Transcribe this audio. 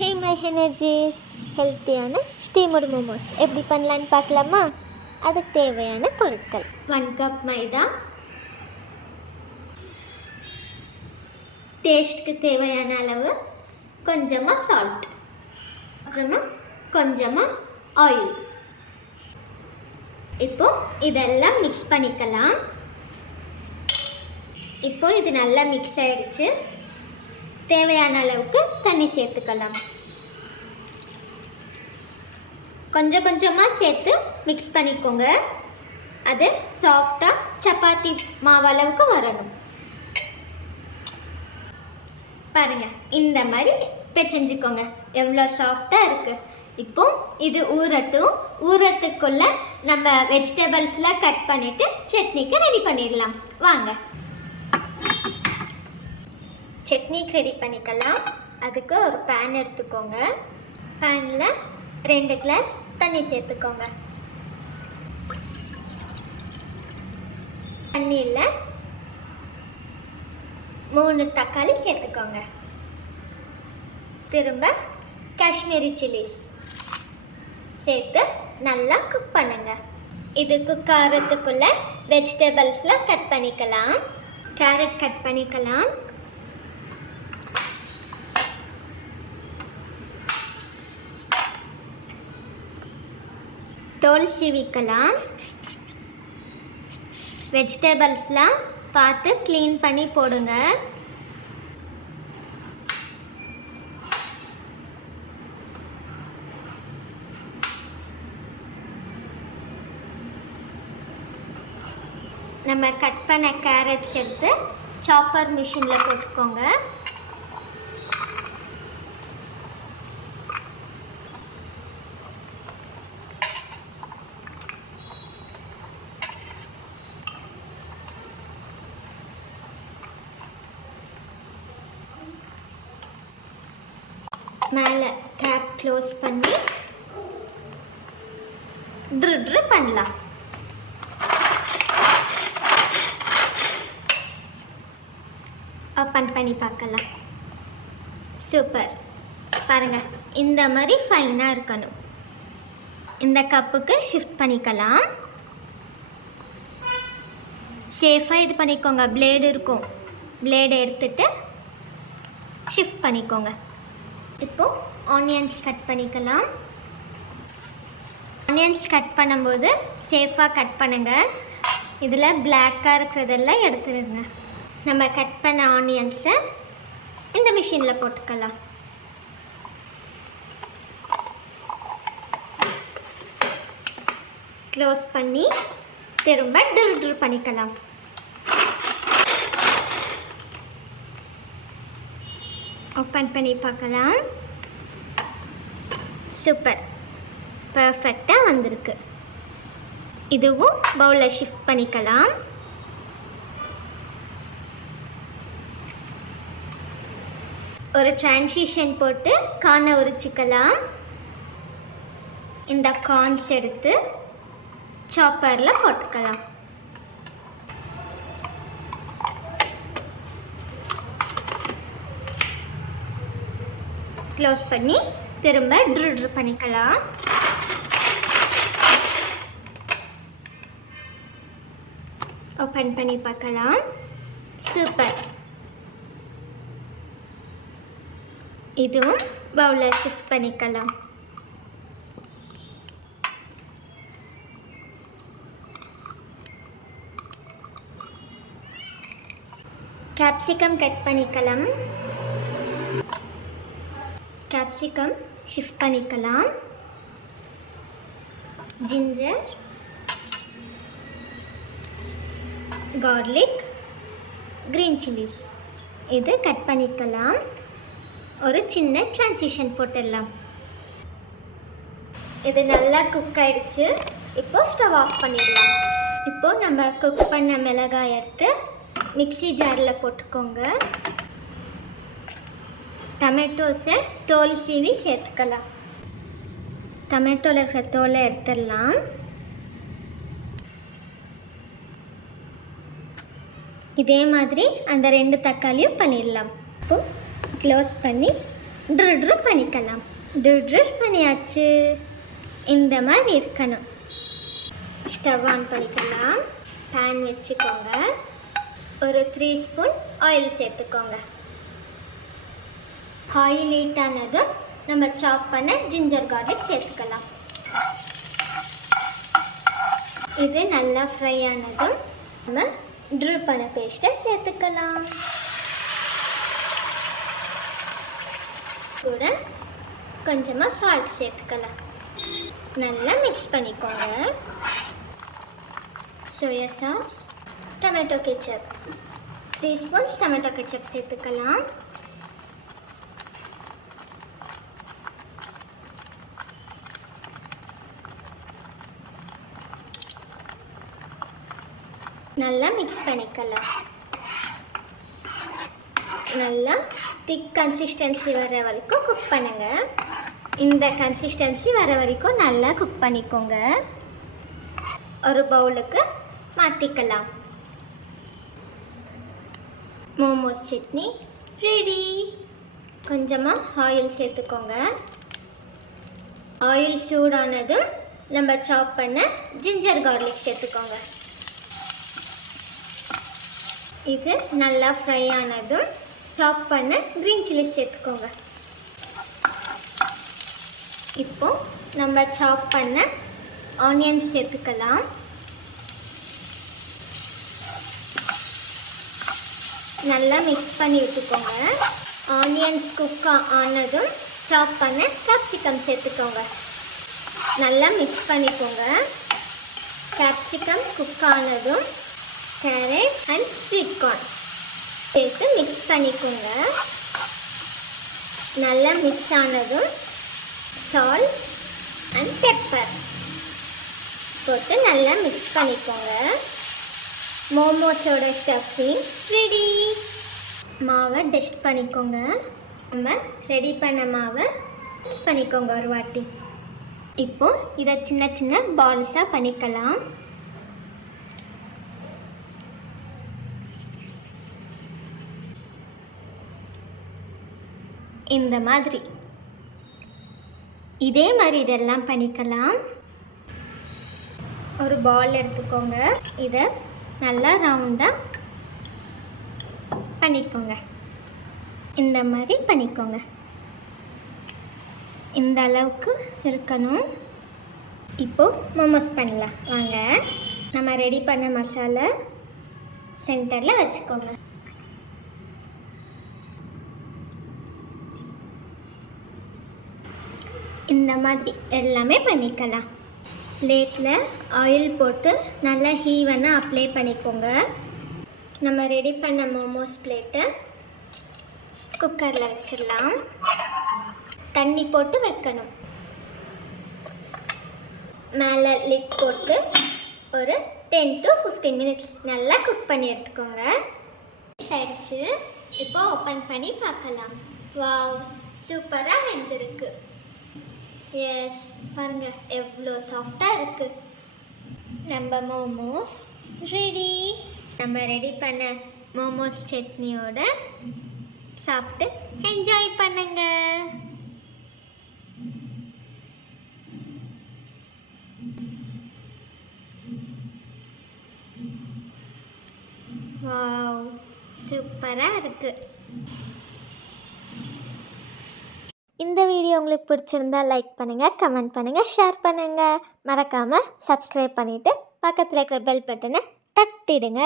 Hey my energies, ஹெல்த்தியான ஸ்டீமடு மோமோஸ் எப்படி பண்ணலான்னு பார்க்கலாமா? அதுக்கு தேவையான பொருட்கள்: 1 கப் மைதா, டேஸ்ட்டுக்கு தேவையான அளவு கொஞ்சமாக சால்ட், அப்புறமா கொஞ்சமாக ஆயில். இப்போது இதெல்லாம் மிக்ஸ் பண்ணிக்கலாம். இப்போது இது நல்லா மிக்ஸ் ஆகிடுச்சு. தேவையான அளவுக்கு தண்ணி சேர்த்துக்கலாம். கொஞ்சம் கொஞ்சமாக சேர்த்து மிக்ஸ் பண்ணிக்கோங்க. அது சாஃப்டாக சப்பாத்தி மாவு அளவுக்கு வரணும். பாருங்கள், இந்த மாதிரி பிசைஞ்சுக்கோங்க. எவ்வளோ சாஃப்டாக இருக்குது. இப்போது இது ஊறத்துக்குள்ளே நம்ம வெஜிடபிள்ஸ்லாம் கட் பண்ணிவிட்டு சட்னிக்கு ரெடி பண்ணிடலாம். வாங்க, சட்னிக்கு ரெடி பண்ணிக்கலாம். அதுக்கு ஒரு பேன் எடுத்துக்கோங்க. பேனில் 2 கிளாஸ் தண்ணி சேர்த்துக்கோங்க. தண்ணியில் 3 தக்காளி சேர்த்துக்கோங்க. திரும்ப காஷ்மீரி சில்லிஸ் சேர்த்து நல்லா குக் பண்ணுங்க. இது குக் ஆகிறதுக்குள்ளே வெஜிடபிள்ஸ்லாம் கட் பண்ணிக்கலாம். கேரட் கட் பண்ணிக்கலாம். தோல் சீவிக்கலாம். வெஜிடபிள்ஸ்லாம் பார்த்து க்ளீன் பண்ணி போடுங்க. நம்ம கட் பண்ண கேரட்ஸ் எடுத்து சாப்பர் மிஷினில் போட்டுக்கோங்க. மேலே கேப் க்ளோஸ் பண்ணி ட்ரு பண்ணலாம். ஓப்பன் பண்ணி பார்க்கலாம். சூப்பர். பாருங்கள், இந்த மாதிரி ஃபைனாக இருக்கணும். இந்த கப்புக்கு ஷிஃப்ட் பண்ணிக்கலாம். சேஃபாக இது பண்ணிக்கோங்க. பிளேடு இருக்கும், பிளேடை எடுத்துட்டு ஷிஃப்ட் பண்ணிக்கோங்க. இப்போது ஆனியன்ஸ் கட் பண்ணிக்கலாம். ஆனியன்ஸ் கட் பண்ணும்போது சேஃபாக கட் பண்ணுங்கள். இதில் பிளாக்காக இருக்கிறதெல்லாம் எடுத்துடுங்க. நம்ம கட் பண்ண ஆனியன்ஸை இந்த மிஷினில் போட்டுக்கலாம். க்ளோஸ் பண்ணி திரும்ப ட்ரு பண்ணிக்கலாம். ஓப்பன் பண்ணி பார்க்கலாம். சூப்பர், பர்ஃபெக்டாக வந்திருக்கு. இதுவும் பவுலில் ஷிஃப்ட் பண்ணிக்கலாம். ஒரு டிரான்சிஷன் போட்டு கார்னை உரிச்சிக்கலாம். இந்த கார்ன்ஸ் எடுத்து சாப்பரில் போட்டுக்கலாம். க்ளோஸ் பண்ணி திரும்ப ட்ரு பண்ணிக்கலாம். ஓப்பன் பண்ணி பார்க்கலாம். சூப்பர். இதுவும் பவுலில் ஷிஃப்ட் பண்ணிக்கலாம். கேப்சிகம் கட் பண்ணிக்கலாம். கேப்சிகம் ஷிஃப்ட் பண்ணிக்கலாம். ஜிஞ்சர், கார்லிக், க்ரீன் சில்லிஸ் இது கட் பண்ணிக்கலாம். ஒரு சின்ன டிரான்சிஷன் போட்டுடலாம். இது நல்லா குக் ஆகிடுச்சு. இப்போது ஸ்டவ் ஆஃப் பண்ணிடலாம். இப்போது நம்ம குக் பண்ண மிளகாய் எடுத்து மிக்ஸி ஜாரில் போட்டுக்கோங்க. டொமேட்டோஸை தோல் சீவி சேர்த்துக்கலாம். டொமேட்டோவில் இருக்கிற தோலை எடுத்துடலாம். இதே மாதிரி அந்த 2 தக்காளியும் பண்ணிடலாம். இப்போது க்ளோஸ் பண்ணி ட்ரு பண்ணிக்கலாம். ட்ரு பண்ணியாச்சு. இந்த மாதிரி இருக்கணும். ஸ்டவ் ஆன் பண்ணிக்கலாம். பேன் வச்சுக்கோங்க. ஒரு 3 ஸ்பூன் ஆயில் சேர்த்துக்கோங்க. ஆயில் ஹீட் ஆனதும் நம்ம சாப் பண்ண ஜிஞ்சர் கார்லிக் சேர்த்துக்கலாம். இது நல்லா ஃப்ரை ஆனதும் நம்ம ட்ரு பண்ண பேஸ்ட்டை சேர்த்துக்கலாம். கூட கொஞ்சமாக சால்ட் சேர்த்துக்கலாம். நல்லா மிக்ஸ் பண்ணிக்கோங்க. Soya sauce, tomato ketchup 3 spoons tomato ketchup சேர்த்துக்கலாம். நல்லா மிக்ஸ் பண்ணிக்கலாம். நல்லா திக் கன்சிஸ்டன்சி வர வரைக்கும் குக் பண்ணுங்கள். இந்த கன்சிஸ்டன்சி வர வரைக்கும் நல்லா குக் பண்ணிக்கோங்க. ஒரு பவுலுக்கு மாற்றிக்கலாம். மோமோஸ் சட்னி ரெடி. கொஞ்சமாக ஆயில் சேர்த்துக்கோங்க. ஆயில் சூடானதும் நம்ம சாப் பண்ண ஜிஞ்சர் கார்லிக் சேர்த்துக்கோங்க. இது நல்லா ஃப்ரை ஆனதும் சாப் பண்ண க்ரீன் சில்லி சேர்த்துக்கோங்க. இப்போ நம்ம சாப் பண்ண ஆனியன் சேர்த்துக்கலாம். நல்லா மிக்ஸ் பண்ணி விட்டுக்கோங்க. ஆனியன்ஸ் குக் ஆனதும் சாப் பண்ண கேப்சிகம் சேர்த்துக்கோங்க. நல்லா மிக்ஸ் பண்ணிக்கோங்க. கேப்சிகம் குக் ஆனதும் கேரட் அண்ட் ஸ்வீட் கார்ன் சேர்த்து மிக்ஸ் பண்ணிக்கோங்க. நல்லா மிக்ஸ் ஆனதும் சால்ட் அண்ட் பெப்பர் போட்டு நல்லா மிக்ஸ் பண்ணிக்கோங்க. மோமோஸோட ஸ்டஃபிங் ரெடி. மாவை டஸ்ட் பண்ணிக்கோங்க. நம்ம ரெடி பண்ண மாவை மிக்ஸ் பண்ணிக்கோங்க ஒரு வாட்டி. இப்போது இதை சின்ன சின்ன பால்ஸாக பண்ணிக்கலாம். இந்த மாதிரி இதே மாதிரி இதெல்லாம் பண்ணிக்கலாம். ஒரு பால் எடுத்துக்கோங்க. இதை நல்லா ரவுண்டாக பண்ணிக்கோங்க. இந்த மாதிரி பண்ணிக்கோங்க. இந்த அளவுக்கு இருக்கணும். இப்போது மோமோஸ் பண்ணலாம் வாங்க. நம்ம ரெடி பண்ண மசாலா சென்டரில் வச்சுக்கோங்க. இந்த மாதிரி எல்லாமே பண்ணிக்கலாம். பிளேட்டில் ஆயில் போட்டு நல்லா ஈவனாக அப்ளை பண்ணிக்கோங்க. நம்ம ரெடி பண்ண மோமோஸ் பிளேட்டை குக்கரில் வச்சிடலாம். தண்ணி போட்டு வைக்கணும். மேலே லிட் போட்டு ஒரு 10 to 15 மினிட்ஸ் நல்லா குக் பண்ணி எடுத்துக்கோங்க. ஆயிடுச்சு. இப்போ ஓப்பன் பண்ணி பார்க்கலாம். வாவ், சூப்பராக வெந்திருக்கு. எஸ், பாருங்கள் எவ்வளோ சாஃப்டாக இருக்குது. நம்ம மோமோஸ் ரெடி. நம்ம ரெடி பண்ண மோமோஸ் சட்னியோட சாப்பிட்டு என்ஜாய் பண்ணுங்க. வாவ், சூப்பராக இருக்குது. இந்த வீடியோ உங்களுக்கு பிடிச்சிருந்தா லைக் பண்ணுங்கள், கமெண்ட் பண்ணுங்கள், ஷேர் பண்ணுங்கள். மறக்காமல் சப்ஸ்கிரைப் பண்ணிவிட்டு பக்கத்தில் இருக்கிற பெல் பட்டனை தட்டிடுங்க.